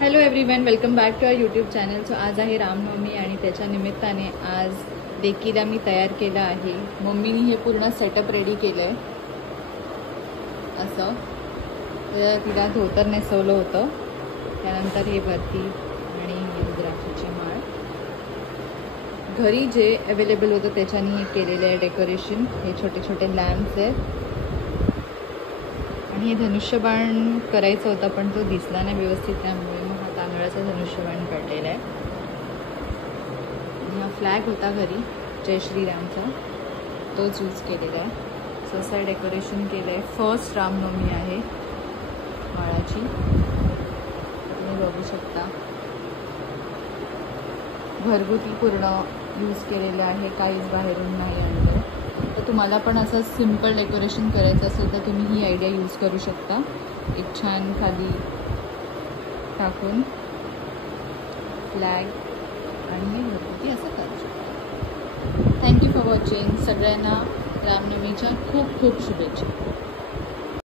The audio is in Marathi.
Hello everyone, welcome back to our YouTube channel. So आज आहे रामनवमी आणि त्याच्या निमित्ताने आज लेकीला मी तयार केलं आहे. मम्मीनी हे पूर्ण सेटअप रेडी केलं आहे. असं तिला धोतर नेसवलं होतं, त्यानंतर हे वरती आणि रुद्राक्षाची माळ. घरी जे अवेलेबल होतं त्याच्याने हे केलेलं आहे डेकोरेशन. हे छोटे छोटे लॅम्प्स आहेत आणि हे धनुष्यबाण करायचं होतं पण तो दिसला नाही व्यवस्थित, त्यामुळे मग हा तांदळाचा धनुष्यबाण काढलेला आहे. आणि हा फ्लॅग होता घरी जय श्रीरामचा, तोच यूज केलेला आहे. सो असं डेकोरेशन केलं आहे. फर्स्ट रामनवमी आहे माळाची, तुम्ही बघू शकता. घरगुती पूर्ण यूज केलेलं आहे, काहीच बाहेरून नाही आणलं. तर तुम्हाला पण असं सिम्पल डेकोरेशन करायचं असेल तर तुम्ही ही आयडिया यूज करू शकता. एक छान खाली टाकून फ्लॅग आणि हे घरगुती असं करू शकता. Thank you for watching. सगळ्यांना रामनवमीच्या खूप खूप शुभेच्छा.